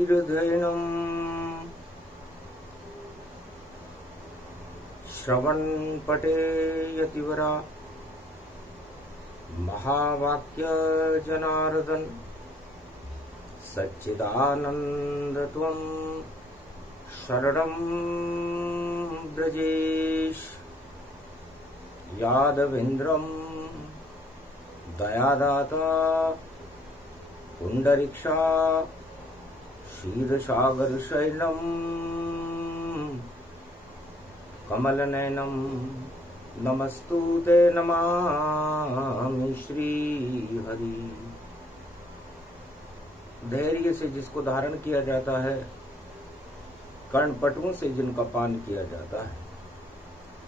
कीर्धनम् श्रवणपटे यतिवरा महावाक्य जनार्दन सच्चिदानंद त्वं शरणं ब्रजेश यादवेन्द्रं दयादाता पुंडरीक्षा क्षीरसागरशयनं कमलनयनं नमस्तुते नमामि श्रीहरि। धैर्य से जिसको धारण किया जाता है, कर्णपटुओं से जिनका पान किया जाता है,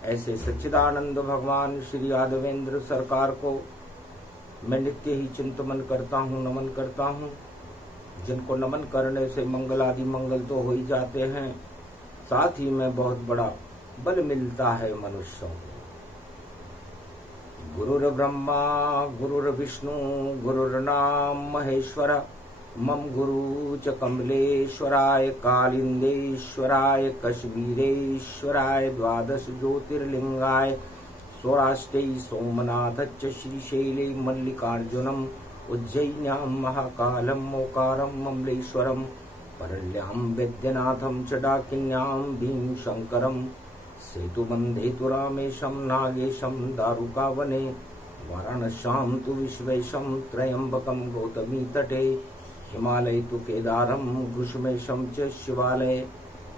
ऐसे सच्चिदानंद भगवान श्री यादवेंद्र सरकार को मैं नित्य ही चिंतन करता हूँ, नमन करता हूँ। जिनको नमन करने से मंगल आदि मंगल तो हो ही जाते हैं, साथ ही में बहुत बड़ा बल मिलता है मनुष्यों को। गुरुर् ब्रह्मा गुरुर्विष्णु गुरुर्नाम महेश्वर मम गुरु च कमलेश्वराय कालिंदेश्वराय कश्मीरेश्वराय द्वादश ज्योतिर्लिंगाय सौराष्ट्रै सोमनाथ च श्रीशैले मल्लिकार्जुनम उज्जयिन्यां महाकालम ओंकारं ममलेश्वरम परल्यां वैद्यनाथं च डाकिन्यां भीमशंकरं सेतुबन्धेतु रामेशं नागेशं दारुकावने वाराणस्यां तु विश्वेशं त्र्यम्बकं गौतमी तटे हिमालय तु केदारं घुष्मेशं च शिवालये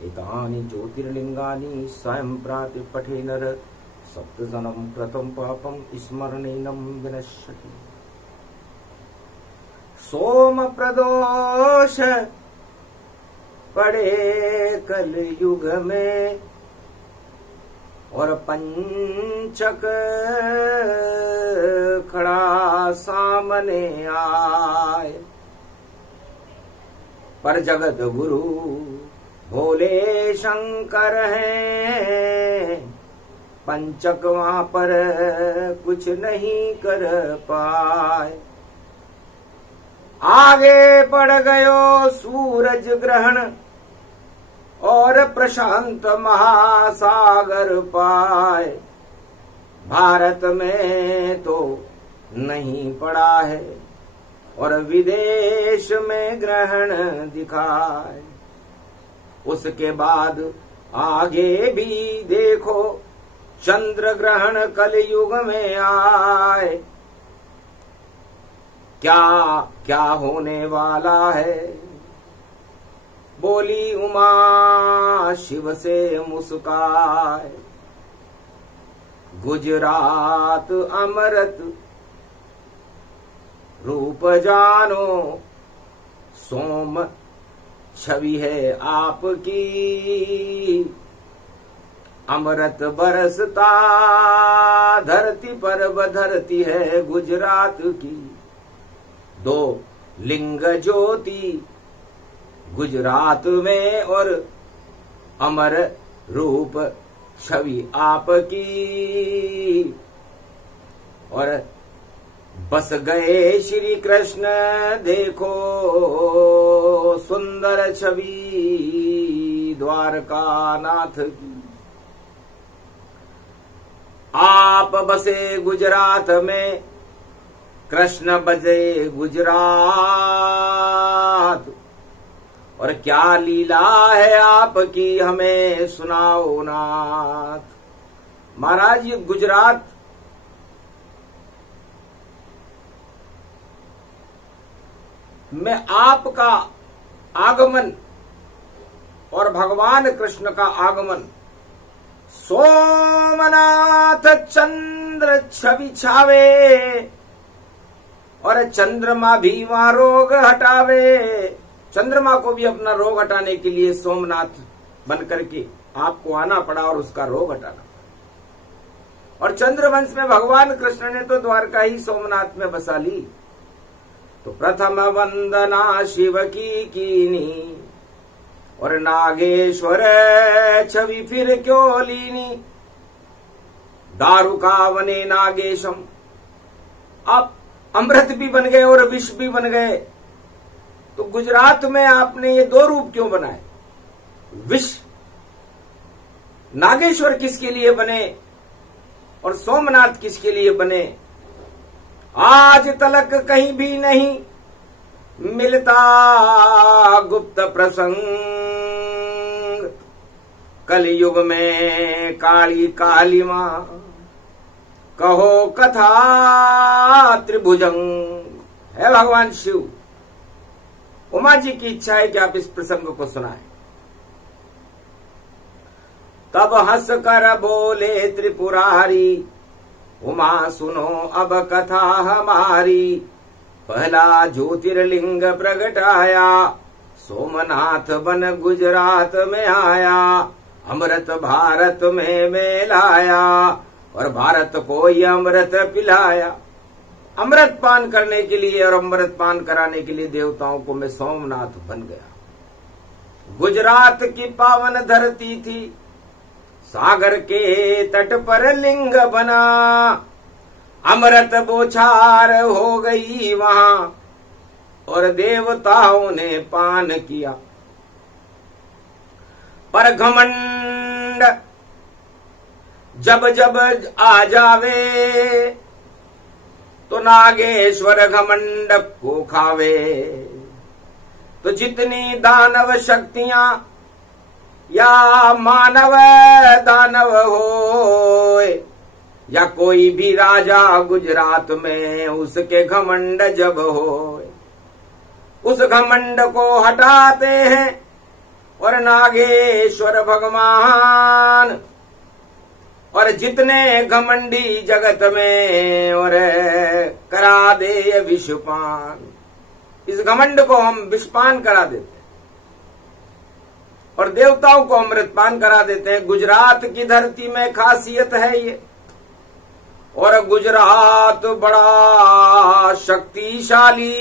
एतानि ज्योतिर्लिंगानि स्वयं प्रातः नर सप्तजनं कृतं पापं स्मरणेनं विनश्यति। सोम प्रदोष पड़े कलयुग में और पंचक खड़ा सामने आए, पर जगत गुरु भोले शंकर हैं, पंचक वहां पर कुछ नहीं कर पाए। आगे बढ़ गयो सूरज ग्रहण और प्रशांत महासागर पाए, भारत में तो नहीं पड़ा है और विदेश में ग्रहण दिखाए। उसके बाद आगे भी देखो चंद्र ग्रहण कलयुग में आए, क्या क्या होने वाला है। बोली उमा शिव से मुस्काए, गुजरात अमृत रूप जानो, सोम छवि है आपकी, अमृत बरसता धरती पर बधरती है गुजरात की। दो लिंग ज्योति गुजरात में और अमर रूप छवि आपकी, और बस गए श्री कृष्ण देखो सुंदर छवि द्वारका नाथ की। आप बसे गुजरात में, कृष्ण बजे गुजरात, और क्या लीला है आपकी हमें सुनाओ नाथ। महाराज ये गुजरात में आपका आगमन और भगवान कृष्ण का आगमन, सोमनाथ चंद्र छवि छावे और चंद्रमा भी वहां रोग हटावे। चंद्रमा को भी अपना रोग हटाने के लिए सोमनाथ बन करके आपको आना पड़ा और उसका रोग हटाना पड़ा। और चंद्रवंश में भगवान कृष्ण ने तो द्वारका ही सोमनाथ में बसा ली। तो प्रथम वंदना शिव की कीनी और नागेश्वर छवि फिर क्यों लीनी। दारुकावने नागेशम, आप अमृत भी बन गए और विष भी बन गए। तो गुजरात में आपने ये 2 रूप क्यों बनाए? विश्व नागेश्वर किसके लिए बने और सोमनाथ किसके लिए बने? आज तलक कहीं भी नहीं मिलता गुप्त प्रसंग, कलयुग में काली काली मां कहो कथा त्रिभुजंग। है भगवान शिव, उमा जी की इच्छा है कि आप इस प्रसंग को सुनाएं। तब हंस कर बोले त्रिपुरारी, उमा सुनो अब कथा हमारी। पहला ज्योतिर्लिंग प्रगटाया, सोमनाथ बन गुजरात में आया। अमृत भारत में लाया, और भारत को ये अमृत पिलाया। अमृत पान करने के लिए और अमृत पान कराने के लिए देवताओं को मैं सोमनाथ बन गया। गुजरात की पावन धरती थी, सागर के तट पर लिंग बना। अमृत बोछार हो गई वहां, और देवताओं ने पान किया। पर घमंड जब जब आ जावे, तो नागेश्वर घमंड को खावे। तो जितनी दानव शक्तियां या मानव दानव होए, या कोई भी राजा गुजरात में, उसके घमंड जब होए, उस घमंड को हटाते हैं। और नागेश्वर भगवान और जितने घमंडी जगत में और करा दे ये विषपान। इस घमंड को हम विषपान करा देते हैं और देवताओं को अमृतपान करा देते हैं। गुजरात की धरती में खासियत है ये, और गुजरात बड़ा शक्तिशाली,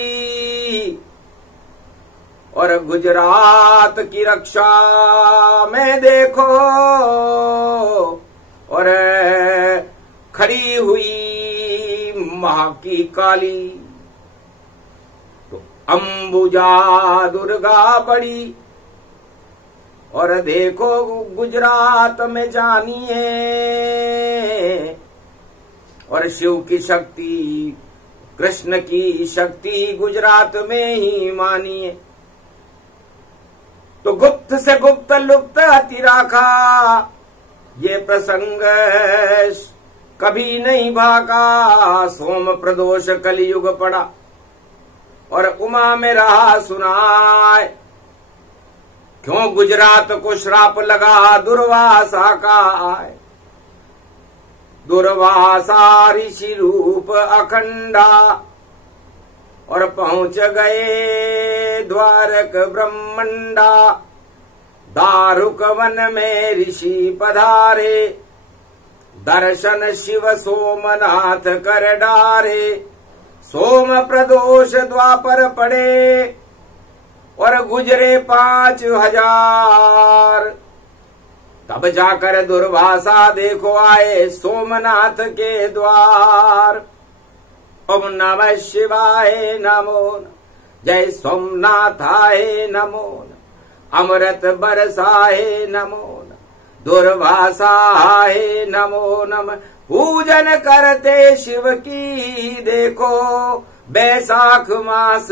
और गुजरात की रक्षा में देखो और खड़ी हुई मां की काली। तो अंबुजा दुर्गा बड़ी, और देखो गुजरात में जानिए, और शिव की शक्ति, कृष्ण की शक्ति गुजरात में ही मानिए। तो गुप्त से गुप्त लुप्त अति राखा, ये प्रसंग कभी नहीं भागा। सोम प्रदोष कलयुग पड़ा, और उमा में रहा सुनाए। क्यों गुजरात को श्राप लगा दुर्वासा का आए। दुर्वासा ऋषि रूप अखंडा, और पहुंच गए द्वारक ब्रह्मंडा। दारुक वन में ऋषि पधारे, दर्शन शिव सोमनाथ कर डारे। सोम प्रदोष द्वापर पड़े, और गुजरे 5000। तब जाकर दुर्वासा देखो आए सोमनाथ के द्वार। ओम नमः शिवाय नमो नमः, जय सोमनाथाय नमो नमः। अमृत बरसाए नमो नमः, दुर्वासाय नमो नमः। पूजन करते शिव की देखो, बैसाख मास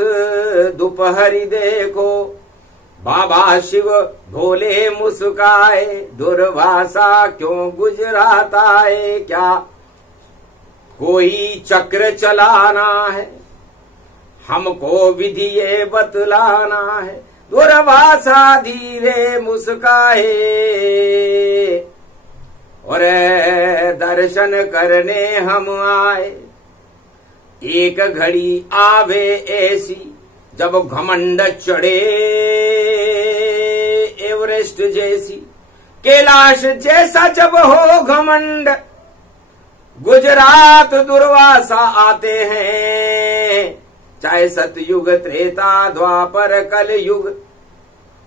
दोपहरी देखो। बाबा शिव भोले मुस्काए, दुर्वासा क्यों गुजरात आए। क्या कोई चक्र चलाना है, हमको विधि ये बतलाना है। दुर्वासा धीरे मुस्काए, और दर्शन करने हम आए। एक घड़ी आवे ऐसी, जब घमंड चढ़े एवरेस्ट जैसी। कैलाश जैसा जब हो घमंड, गुजरात दुर्वासा आते हैं। चाहे सतयुग त्रेता द्वापर कल युग,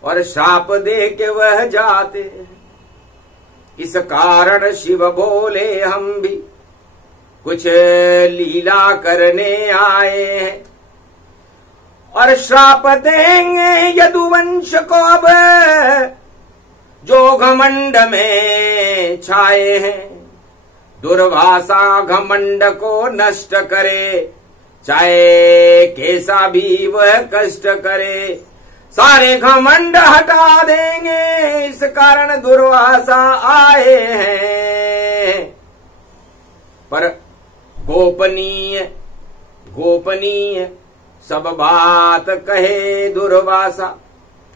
और शाप दे के वह जाते हैं। इस कारण शिव बोले हम भी कुछ लीला करने आए हैं। और श्राप देंगे यदुवंश को अब जो घमंड में छाए हैं। दुर्वासा घमंड को नष्ट करे, चाहे कैसा भी वह कष्ट करे। सारे घमंड हटा देंगे, इस कारण दुर्वासा आए हैं। पर गोपनीय गोपनीय सब बात कहे दुर्वासा,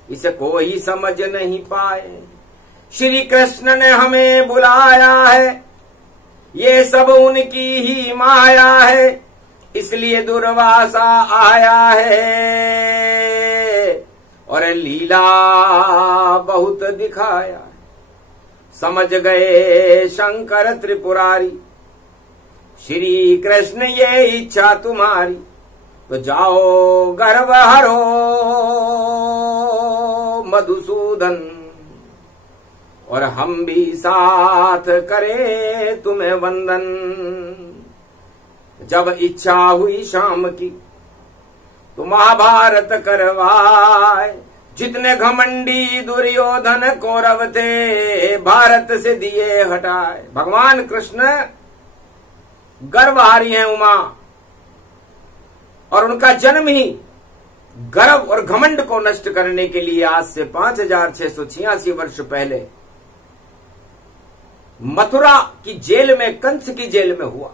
इसको ही समझ नहीं पाए। श्री कृष्ण ने हमें बुलाया है, ये सब उनकी ही माया है, इसलिए दुर्वासा आया है। और लीला बहुत दिखाया, समझ गए शंकर त्रिपुरारी। श्री कृष्ण ये इच्छा तुम्हारी, तो जाओ गर्व हरो मधुसूदन, और हम भी साथ करें तुम्हें वंदन। जब इच्छा हुई शाम की तो महाभारत करवाए। जितने घमंडी दुर्योधन कौरव थे, भारत से दिए हटाए। भगवान कृष्ण गर्वहारी हैं उमा, और उनका जन्म ही गर्व और घमंड को नष्ट करने के लिए आज से 5686 वर्ष पहले मथुरा की जेल में, कंस की जेल में हुआ,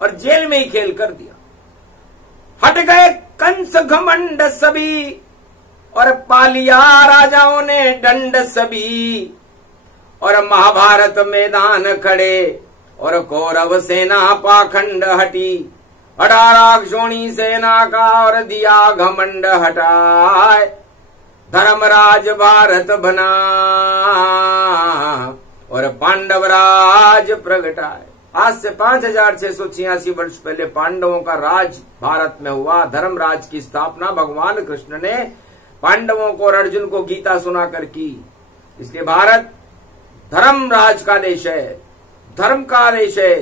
और जेल में ही खेल कर दिया। हट गए कंस घमंड सभी, और पालिया राजाओं ने दंड सभी। और महाभारत मैदान खड़े, और कौरव सेना पाखंड हटी। 18 क्षोणी सेना का और दिया घमंड हटाए। धर्मराज भारत बना, और पांडवराज प्रगटाए। आज से 5686 वर्ष पहले पांडवों का राज भारत में हुआ। धर्मराज की स्थापना भगवान कृष्ण ने पांडवों को और अर्जुन को गीता सुनाकर की। इसलिए भारत धर्मराज का देश है, धर्म का देश है,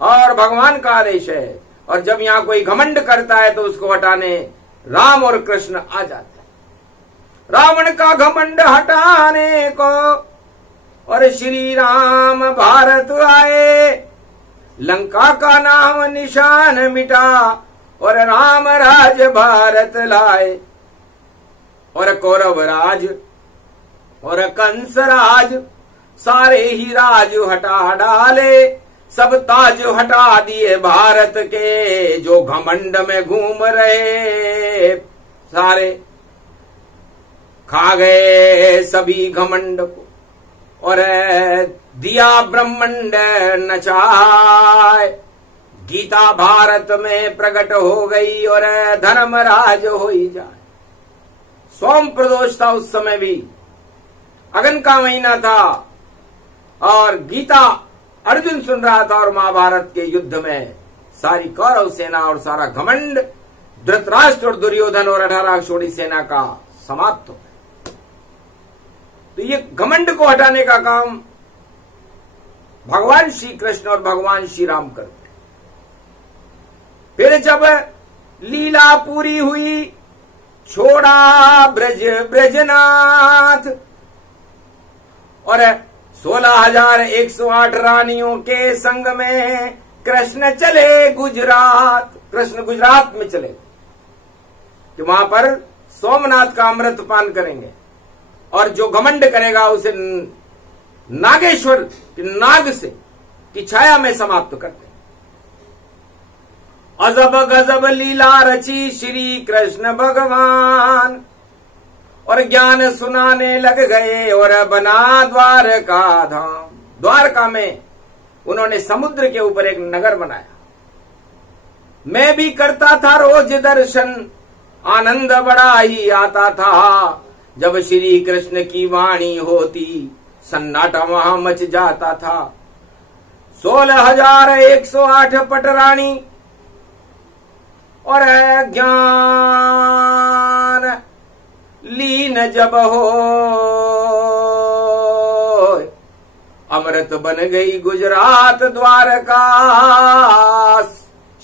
और भगवान का देश है। और जब यहाँ कोई घमंड करता है तो उसको हटाने राम और कृष्ण आ जाते हैं। रावण का घमंड हटाने को और श्री राम भारत आए। लंका का नाम निशान मिटा, और राम राज भारत लाए। और कौरव राज और कंस राज, सारे ही राज हटा डाले। सब ताज हटा दिए भारत के, जो घमंड में घूम रहे सारे। खा गए सभी घमंड को, और दिया ब्रह्मांड नचाए। गीता भारत में प्रकट हो गई, और धर्मराज हो ही जाए। सोम प्रदोष था उस समय भी, अगन का महीना था, और गीता अर्जुन सुन रहा था। और महाभारत के युद्ध में सारी कौरव सेना और सारा घमंड धृतराष्ट्र और दुर्योधन और 18 क्षोणी सेना का समाप्त हो। तो ये घमंड को हटाने का काम भगवान श्री कृष्ण और भगवान श्री राम करते। फिर जब लीला पूरी हुई, छोड़ा ब्रज ब्रजनाथ, और 16,108 रानियों के संग में कृष्ण चले गुजरात। कृष्ण गुजरात में चले, कि वहां पर सोमनाथ का अमृत पान करेंगे, और जो घमंड करेगा उसे नागेश्वर की नाग से की छाया में समाप्त करते। अजब गजब लीला रची श्री कृष्ण भगवान, और ज्ञान सुनाने लग गए, और बना द्वारका धाम। द्वारका में उन्होंने समुद्र के ऊपर एक नगर बनाया। मैं भी करता था रोज दर्शन, आनंद बड़ा ही आता था। जब श्री कृष्ण की वाणी होती, सन्नाटा वहां मच जाता था। 16,108 पटरानी, और ज्ञान लीन जब हो, अमृत बन गई गुजरात द्वारका।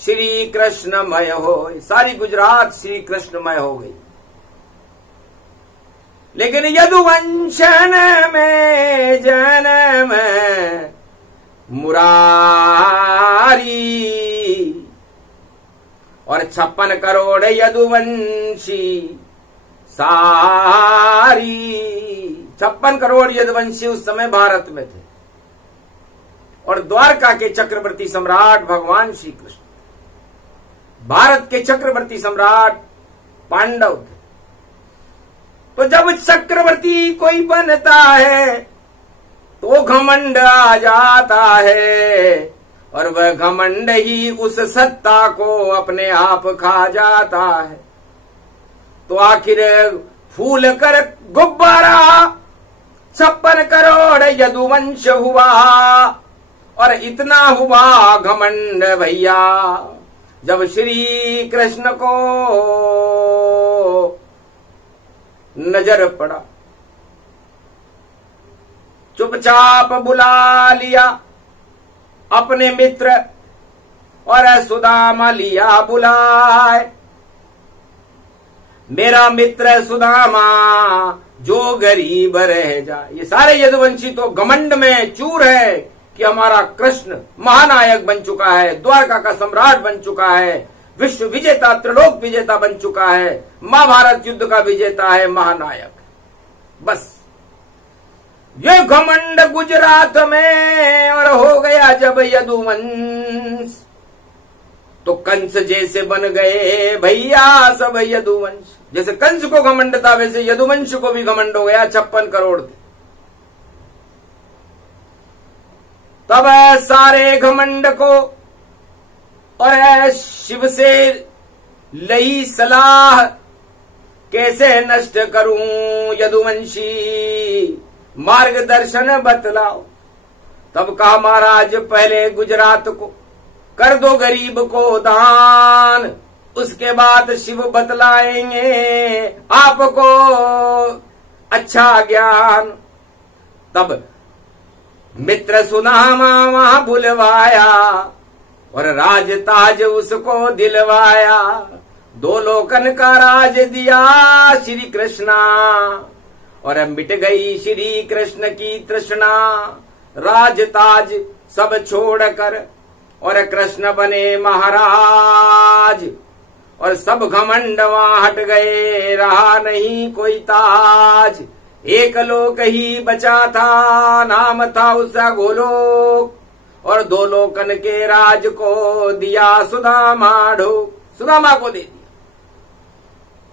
श्री कृष्णमय हो। सारी गुजरात श्री कृष्णमय हो गई। लेकिन यदुवंशन में जन्म मुरारी और 56 करोड़ यदुवंशी सारी। 56 करोड़ यदुवंशी उस समय भारत में थे और द्वारका के चक्रवर्ती सम्राट भगवान श्री कृष्ण, भारत के चक्रवर्ती सम्राट पांडव थे। तो जब चक्रवर्ती कोई बनता है तो घमंड आ जाता है और वह घमंड ही उस सत्ता को अपने आप खा जाता है। तो आखिर फूल कर गुब्बारा 56 करोड़ यदुवंश हुआ और इतना हुआ घमंड भैया जब श्री कृष्ण को नजर पड़ा। चुपचाप बुला लिया अपने मित्र और सुदामा लिया बुलाए। मेरा मित्र सुदामा जो गरीब रह जाए। ये सारे यदुवंशी तो घमंड में चूर है कि हमारा कृष्ण महानायक बन चुका है, द्वारका का सम्राट बन चुका है, विश्व विजेता, त्रिलोक विजेता बन चुका है, महाभारत युद्ध का विजेता है, महानायक। बस ये घमंड गुजरात में और हो गया जब यदुवंश तो कंस जैसे बन गए भैया सब यदुवंश। जैसे कंस को घमंड था वैसे यदुवंश को भी घमंड हो गया। 56 करोड़ थे। तब सारे घमंड को और शिव से लई सलाह कैसे नष्ट करूं यदुवंशी, मार्गदर्शन बतलाओ। तब कहा महाराज पहले गुजरात को कर दो गरीब को दान, उसके बाद शिव बतलाएंगे आपको अच्छा ज्ञान। तब मित्र सुदामा वहां बुलवाया और राज ताज उसको दिलवाया। 2 लोकन का राज दिया श्री कृष्णा और मिट गई श्री कृष्ण की तृष्णा। राज ताज सब छोड़कर और कृष्ण बने महाराज और सब घमंड वहां हट गए। रहा नहीं कोई ताज, एक लोक ही बचा था, नाम था उसका गोलोक और 2 लोकन के राज को दिया सुदामा ढोक। सुदामा को दे दिया।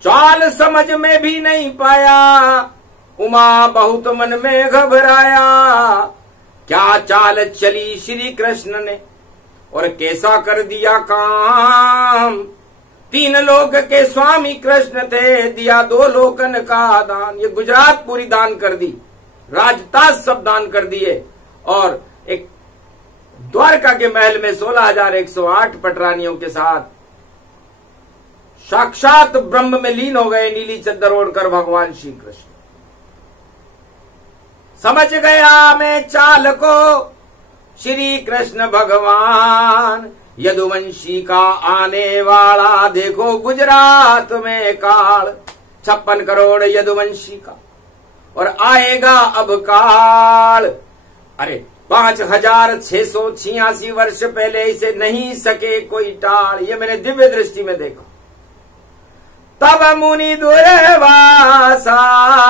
चाल समझ में भी नहीं पाया, उमा बहुत मन में घबराया। क्या चाल चली श्री कृष्ण ने और कैसा कर दिया काम। 3 लोक के स्वामी कृष्ण थे, दिया 2 लोकन का दान। ये गुजरात पूरी दान कर दी, राजताज सब दान कर दिए और एक द्वारका के महल में 16,108 पटरानियों के साथ साक्षात ब्रह्म में लीन हो गए नीली चद्दर ओढ़कर भगवान श्री कृष्ण। समझ गया मैं चाल को श्री कृष्ण भगवान, यदुवंशी का आने वाला देखो गुजरात में काल। 56 करोड़ यदुवंशी का और आएगा अब काल। अरे 5,686 वर्ष पहले इसे नहीं सके कोई टाल। ये मैंने दिव्य दृष्टि में देखा। तब मुनि दुर्वासा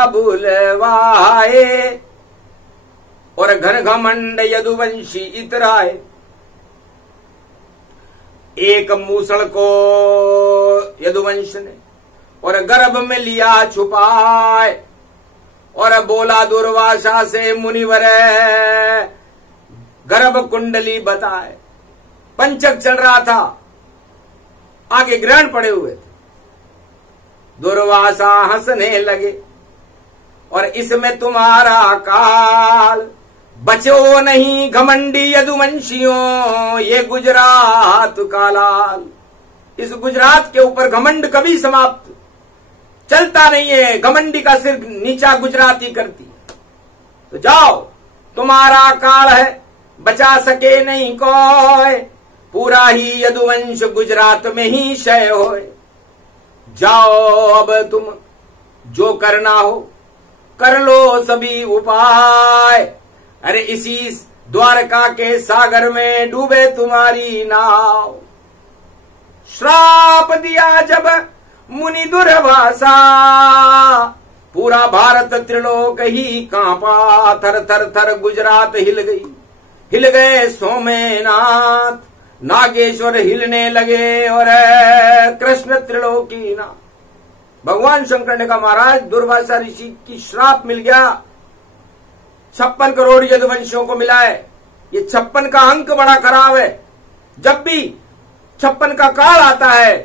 बुलवाए और घन घमंड यदुवंशी इतराए। एक मूसड़ को यदुवंश ने और गर्भ में लिया छुपाए और बोला दुर्वासा से मुनिवर गर्भ कुंडली बताए। पंचक चल रहा था, आगे ग्रहण पड़े हुए थे। दुर्वासा हंसने लगे और इसमें तुम्हारा काल, बचो नहीं घमंडी यदुवंशियों ये गुजरात का लाल। इस गुजरात के ऊपर घमंड कभी समाप्त चलता नहीं है। घमंडी का सिर नीचा गुजराती करती है। तो जाओ तुम्हारा काल है, बचा सके नहीं कोई। पूरा ही यदुवंश गुजरात में ही क्षय होए। जाओ अब तुम जो करना हो कर लो सभी उपाय। अरे इसी द्वारका के सागर में डूबे तुम्हारी नाव। श्राप दिया जब मुनि दुर्वासा, पूरा भारत त्रिलोक ही कांपा। थर थर थर गुजरात हिल गई, हिल गए सोमेनाथ, नागेश्वर हिलने लगे और कृष्ण त्रिलोकी नाथ। भगवान शंकर ने कहा महाराज दुर्वासा ऋषि की श्राप मिल गया, 56 करोड़ यदुवंशियों को मिला है। ये 56 का अंक बड़ा खराब है। जब भी 56 का काल आता है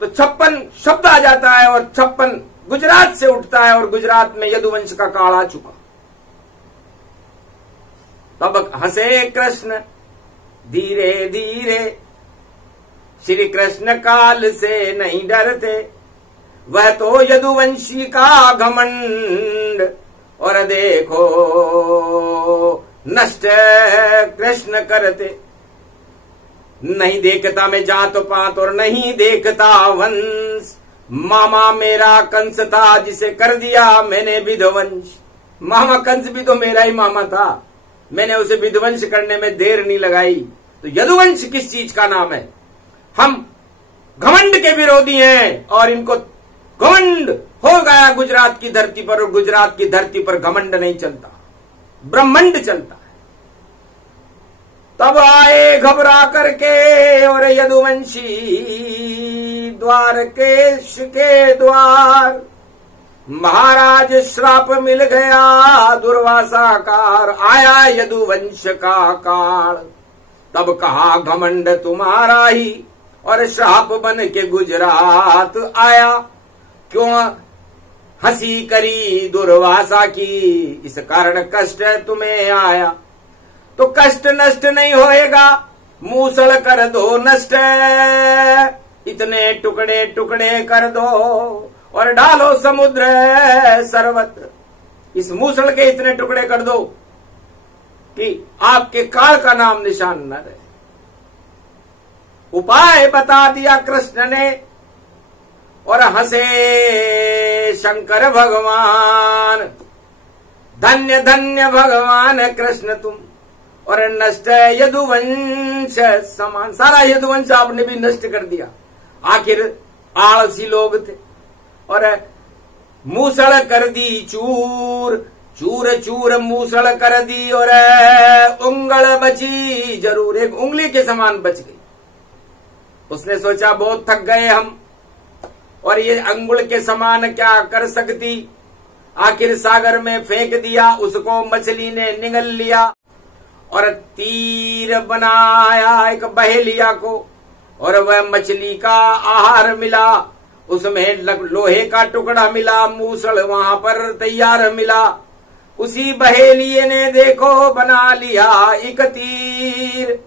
तो 56 शब्द आ जाता है और 56 गुजरात से उठता है और गुजरात में यदुवंश का काल आ चुका। तब हंसे कृष्ण धीरे धीरे, श्री कृष्ण काल से नहीं डरते, वह तो यदुवंशी का घमंड। और देखो नष्ट कृष्ण करते, नहीं देखता मैं जात पात और नहीं देखता वंश। मामा मेरा कंस था जिसे कर दिया मैंने विध्वंस। मामा कंस भी तो मेरा ही मामा था, मैंने उसे विध्वंस करने में देर नहीं लगाई। तो यदुवंश किस चीज का नाम है? हम घमंड के विरोधी हैं और इनको घमंड हो गया गुजरात की धरती पर। और गुजरात की धरती पर घमंड नहीं चलता, ब्रह्मंड चलता है। तब आए घबरा करके और यदुवंशी द्वारकेश के द्वार। महाराज श्राप मिल गया दुर्वासाकार, आया यदुवंश का काल। तब कहा घमंड तुम्हारा ही और श्राप बन के गुजरात आया। क्यों हंसी करी दुर्वासा की, इस कारण कष्ट तुम्हें आया। तो कष्ट नष्ट नहीं होएगा, मूसल कर दो नष्ट, इतने टुकड़े टुकड़े कर दो और डालो समुद्र सर्वत्र। इस मूसल के इतने टुकड़े कर दो कि आपके काल का नाम निशान न रहे। उपाय बता दिया कृष्ण ने और हंसे शंकर भगवान। धन्य धन्य भगवान कृष्ण तुम, और नष्ट यदुवंश समान। सारा यदुवंश आपने भी नष्ट कर दिया। आखिर आलसी लोग थे और मूसल कर दी चूर, चूर चूर मूसल कर दी और उंगल बची जरूर, एक उंगली के समान बच गई। उसने सोचा बहुत थक गए हम और ये अंगुल के समान क्या कर सकती। आखिर सागर में फेंक दिया उसको, मछली ने निगल लिया और तीर बनाया एक बहेलिया को और वह मछली का आहार मिला। उसमें लोहे का टुकड़ा मिला, मूसल वहां पर तैयार मिला। उसी बहेलिये ने देखो बना लिया एक तीर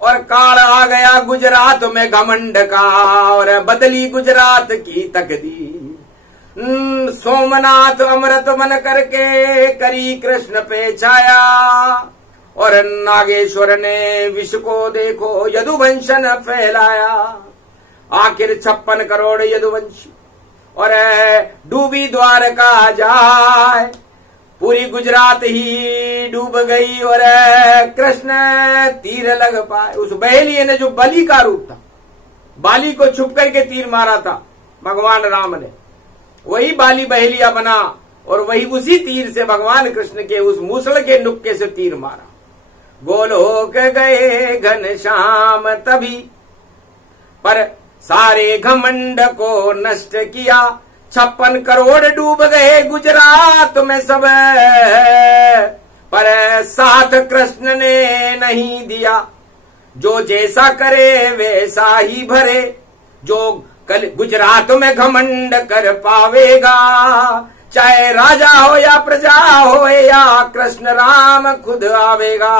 और काल आ गया गुजरात में घमंड का और बदली गुजरात की तकदीर। सोमनाथ अमृत मन करके करी कृष्ण पे छाया और नागेश्वर ने विष को देखो यदुवंशन फैलाया। आखिर 56 करोड़ यदुवंशी और डूबी द्वारका जाए, पूरी गुजरात ही डूब गई और कृष्ण तीर लग पाए। उस बहेलिये ने जो बलि का रूप था, बाली को छुप करके तीर मारा था भगवान राम ने, वही बाली बहेलिया बना और वही उसी तीर से भगवान कृष्ण के उस मूसल के नुक्के से तीर मारा। गोलोक गए घनश्याम तभी, पर सारे घमंड को नष्ट किया। 56 करोड़ डूब गए गुजरात में सब, पर साथ कृष्ण ने नहीं दिया। जो जैसा करे वैसा ही भरे, जो कल गुजरात में घमंड कर पावेगा, चाहे राजा हो या प्रजा हो या कृष्ण राम खुद आवेगा,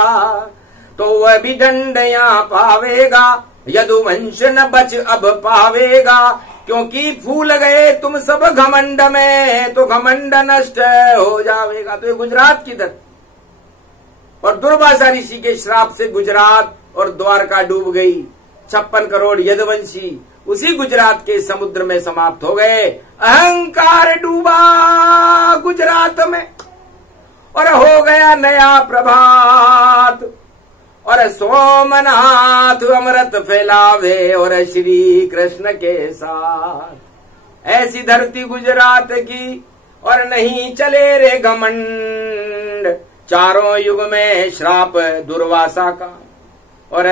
तो वह भी दंड यहाँ पावेगा। यदुवंश न बच अब पावेगा, क्योंकि फूल गए तुम सब घमंड में, तो घमंड नष्ट हो जावेगा। तो ये गुजरात की धरती और दुर्वासा ऋषि के श्राप से गुजरात और द्वारका डूब गई 56 करोड़ यदुवंशी उसी गुजरात के समुद्र में समाप्त हो गए। अहंकार डूबा गुजरात में और हो गया नया प्रभात, और सोमनाथ अमृत फैलावे और श्री कृष्ण के साथ। ऐसी धरती गुजरात की और नहीं चले रे घमंड, चारों युग में श्राप दुर्वासा का और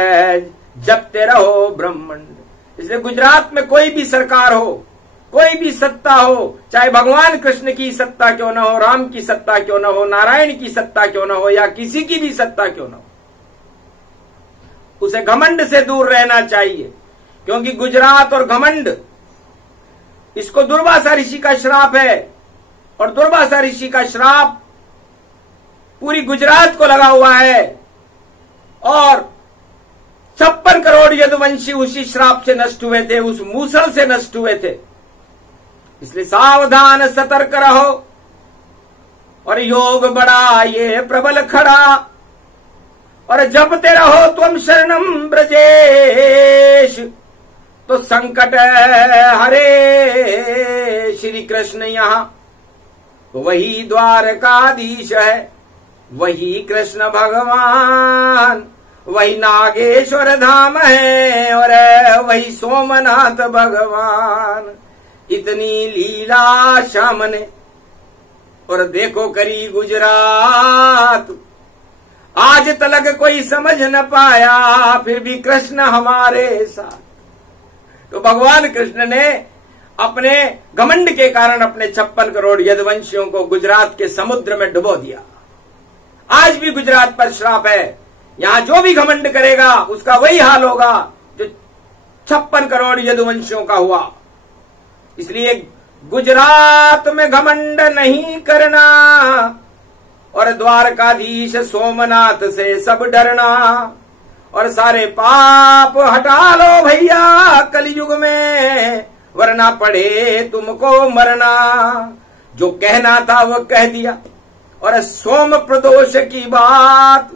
जपते रहो ब्रह्मंड। इसलिए गुजरात में कोई भी सरकार हो, कोई भी सत्ता हो, चाहे भगवान कृष्ण की सत्ता क्यों न हो, राम की सत्ता क्यों न हो, नारायण की सत्ता क्यों न हो, या किसी की भी सत्ता क्यों न हो, उसे घमंड से दूर रहना चाहिए। क्योंकि गुजरात और घमंड, इसको दुर्वासा ऋषि का श्राप है, और दुर्वासा ऋषि का श्राप पूरी गुजरात को लगा हुआ है, और 56 करोड़ यदुवंशी उसी श्राप से नष्ट हुए थे, उस मूसल से नष्ट हुए थे। इसलिए सावधान सतर्क रहो, और योग बड़ा ये प्रबल खड़ा, और जपते रहो तुम शरणम ब्रजेश, तो संकट हरे श्री कृष्ण यहां। वही द्वारकाधीश है, वही कृष्ण भगवान, वही नागेश्वर धाम है, और वही सोमनाथ भगवान। इतनी लीला श्याम ने और देखो करी गुजरात, आज तलक कोई समझ न पाया, फिर भी कृष्ण हमारे साथ। तो भगवान कृष्ण ने अपने घमंड के कारण अपने 56 करोड़ यदुवंशियों को गुजरात के समुद्र में डुबो दिया। आज भी गुजरात पर श्राप है, यहां जो भी घमंड करेगा उसका वही हाल होगा जो 56 करोड़ यदुवंशियों का हुआ। इसलिए गुजरात में घमंड नहीं करना, और द्वारकाधीश सोमनाथ से सब डरना, और सारे पाप हटा लो भैया कलयुग में, वरना पड़े तुमको मरना। जो कहना था वो कह दिया, और सोम प्रदोष की बात,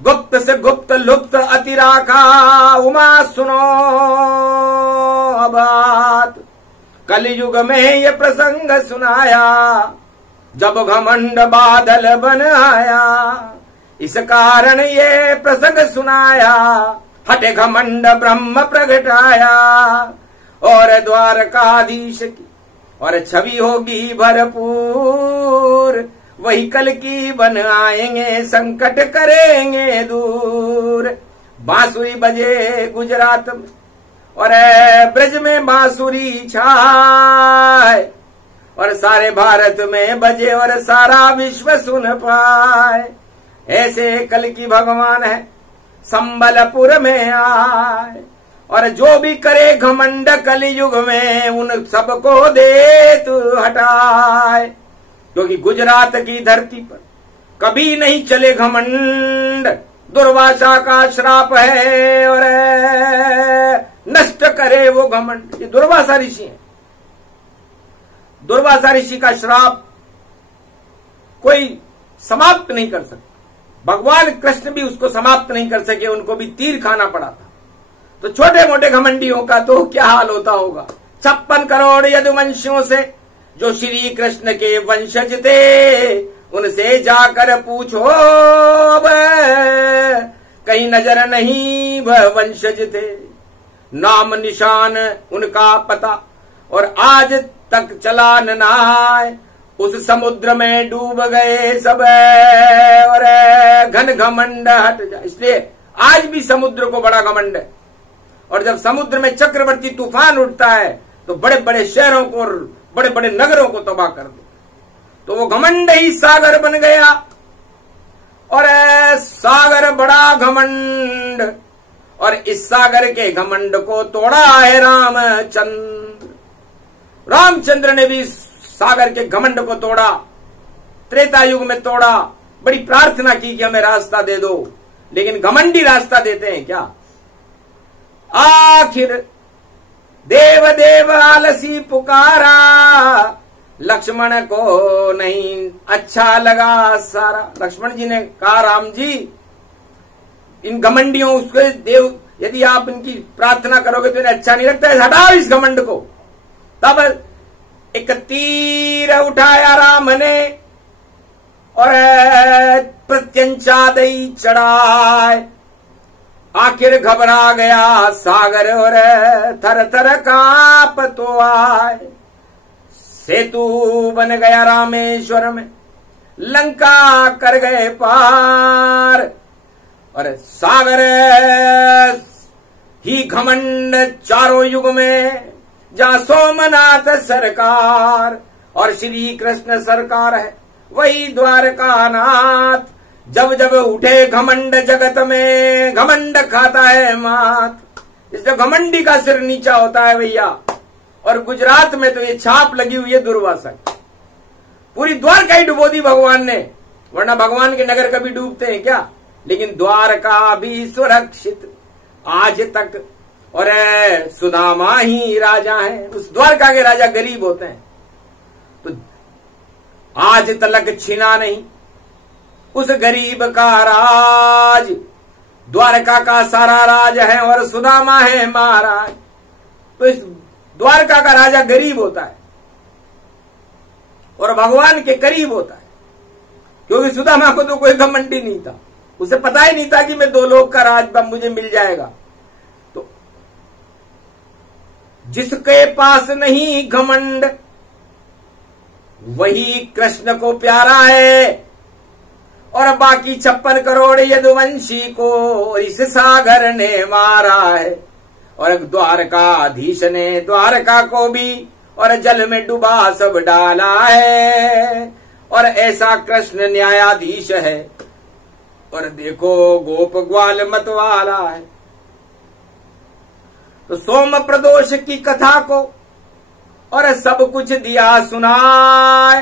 गुप्त से गुप्त लुप्त अति राखा, उमा सुनो बात। कलयुग में ये प्रसंग सुनाया, जब घमंड बादल बन आया, इस कारण ये प्रसंग सुनाया। हटे घमंड ब्रह्म प्रगटाया, और द्वारकाधीश की और छवि होगी भरपूर, वही कल की बन आएंगे, संकट करेंगे दूर। बांसुरी बजे गुजरात में, और ब्रज में बांसुरी छाए, और सारे भारत में बजे और सारा विश्व सुन पाए। ऐसे कल की भगवान है संबलपुर में आए, और जो भी करे घमंड कलयुग में, उन सबको दे तू हटाए। क्योंकि गुजरात की धरती पर कभी नहीं चले घमंड, दुर्वासा का श्राप है, और नष्ट करे वो घमंड। ये दुर्वासा ऋषि है, दुर्वासा ऋषि का श्राप कोई समाप्त नहीं कर सकता। भगवान कृष्ण भी उसको समाप्त नहीं कर सके, उनको भी तीर खाना पड़ा था। तो छोटे मोटे घमंडियों का तो क्या हाल होता होगा। 56 करोड़ यदुवंशियों से जो श्री कृष्ण के वंशज थे, उनसे जाकर पूछो कहीं नजर नहीं वह वंशज थे, नाम निशान उनका पता, और आज तक चला न नाय, उस समुद्र में डूब गए सब, और घन घमंड हट जाए। इसलिए आज भी समुद्र को बड़ा घमंड है, और जब समुद्र में चक्रवर्ती तूफान उठता है तो बड़े बड़े शहरों को और बड़े बड़े नगरों को तबाह कर दे। तो वो घमंड ही सागर बन गया, और सागर बड़ा घमंड, और इस सागर के घमंड को तोड़ा है रामचंद्र। रामचंद्र ने भी सागर के घमंड को तोड़ा, त्रेता युग में तोड़ा। बड़ी प्रार्थना की कि हमें रास्ता दे दो, लेकिन घमंडी रास्ता देते हैं क्या। आखिर देव देव आलसी पुकारा, लक्ष्मण को नहीं अच्छा लगा सारा। लक्ष्मण जी ने कहा, राम जी इन घमंडियों उसके यदि आप इनकी प्रार्थना करोगे तो इन्हें अच्छा नहीं लगता है, हटाओ इस घमंड को। तब एक तीर उठाया राम ने और प्रत्यंचा दई चढ़ाए, आखिर घबरा गया सागर और थर थर कांप तो आए। सेतु बन गया रामेश्वर में, लंका कर गए पार, और सागर ही घमंड चारों युग में, जहां सोमनाथ सरकार और श्री कृष्ण सरकार है वही द्वारका नाथ। जब जब उठे घमंड जगत में, घमंड खाता है मात। इसलिए घमंडी का सिर नीचा होता है भैया। और गुजरात में तो ये छाप लगी हुई है दुर्वासा की, पूरी द्वारका ही डुबो दी भगवान ने, वरना भगवान के नगर कभी डूबते हैं क्या? लेकिन द्वारका भी सुरक्षित आज तक, और सुदामा ही राजा है। उस द्वारका के राजा गरीब होते हैं, तो आज तलक छीना नहीं उस गरीब का राज। द्वारका का सारा राज है और सुदामा है महाराज। तो इस द्वारका का राजा गरीब होता है और भगवान के करीब होता है, क्योंकि सुदामा को तो कोई घमंडी नहीं था, उसे पता ही नहीं था कि मैं 2 लोक का राज मुझे मिल जाएगा। तो जिसके पास नहीं घमंड वही कृष्ण को प्यारा है, और बाकी 56 करोड़ यदुवंशी को इस सागर ने मारा है। और द्वारकाधीश ने द्वारका को भी और जल में डुबा सब डाला है, और ऐसा कृष्ण न्यायाधीश है। और देखो गोप ग्वाल मतवाला है। तो सोम प्रदोष की कथा को और सब कुछ दिया सुनाए,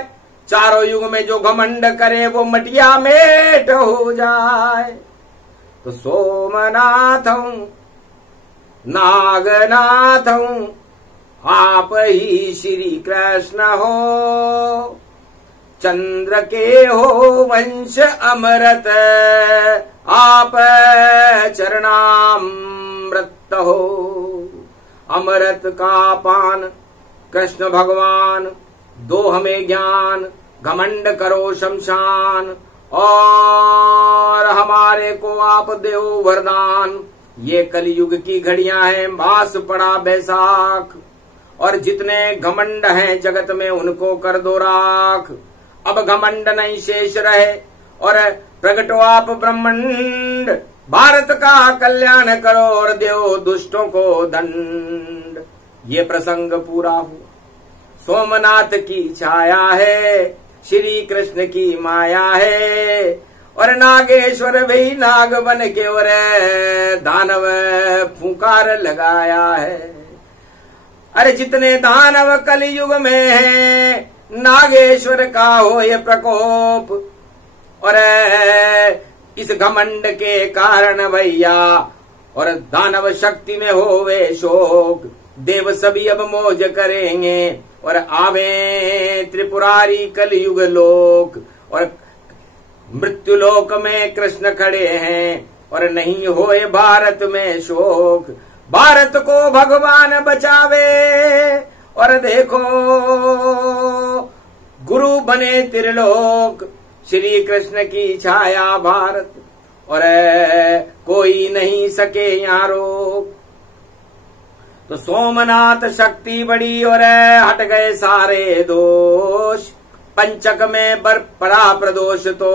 चारों युग में जो घमंड करे वो मटिया मेट हो जाए। तो सोमनाथं नागनाथं आप ही श्री कृष्ण हो, चंद्र के हो वंश अमृत आप चरणामृत हो। अमृत का पान कृष्ण भगवान दो हमें ज्ञान, घमंड करो शमशान, और हमारे को आप देओ वरदान। ये कलयुग की घड़ियां हैं, मास पड़ा बैसाख, और जितने घमंड हैं जगत में उनको कर दो राख। अब घमंड नहीं शेष रहे, और प्रगटो आप ब्रह्मांड, भारत का कल्याण करो और देओ दुष्टों को दंड। ये प्रसंग पूरा हुआ। सोमनाथ की छाया है, श्री कृष्ण की माया है, और नागेश्वर भी नाग बन के और दानव फुकार लगाया है। अरे जितने दानव कलयुग में है, नागेश्वर का हो ये प्रकोप, और इस घमंड के कारण भैया और दानव शक्ति में होवे शोक। देव सभी अब मौज करेंगे और आवे त्रिपुरारी कलयुग लोक, और मृत्यु लोक में कृष्ण खड़े हैं और नहीं होए भारत में शोक। भारत को भगवान बचावे, और देखो गुरु बने त्रिलोक, श्री कृष्ण की छाया भारत, और कोई नहीं सके यहाँ रोक। तो सोमनाथ शक्ति बड़ी और हट गए सारे दोष, पंचक में पड़ा प्रदोष तो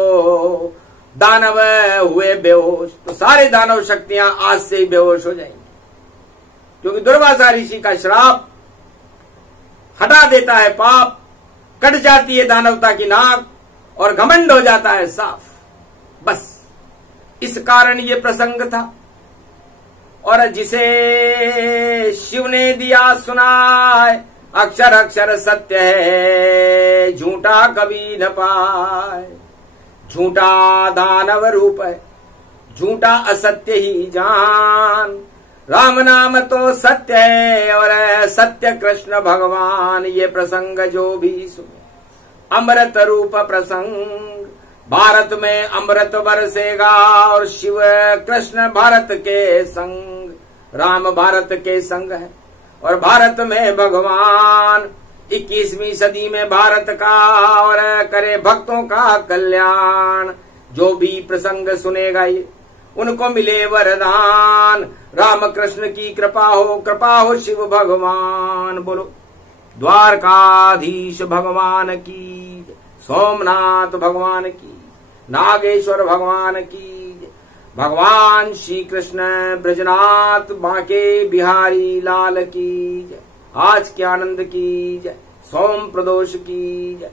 दानव हुए बेहोश। तो सारे दानव शक्तियां आज से ही बेहोश हो जाएंगी, क्योंकि दुर्वासा ऋषि का श्राप हटा देता है पाप, कट जाती है दानवता की नाक, और घमंड हो जाता है साफ। बस इस कारण ये प्रसंग था, और जिसे शिव ने दिया सुनाए, अक्षर अक्षर सत्य है, झूठा कभी न पाए। झूठा दानव रूप है, झूठा असत्य ही जान। राम नाम तो सत्य है, और सत्य कृष्ण भगवान। ये प्रसंग जो भी सुने अमृत रूप प्रसंग, भारत में अमृत बरसेगा और शिव कृष्ण भारत के संग। राम भारत के संग है और भारत में भगवान। 21वीं सदी में भारत का और करे भक्तों का कल्याण। जो भी प्रसंग सुनेगा ये उनको मिले वरदान। राम कृष्ण की कृपा हो शिव भगवान। बोलो द्वारकाधीश भगवान की, सोमनाथ भगवान की, नागेश्वर भगवान की, भगवान श्री कृष्ण ब्रजनाथ बांके बिहारी लाल की। आज के आनंद की जय, सोम प्रदोष की जय।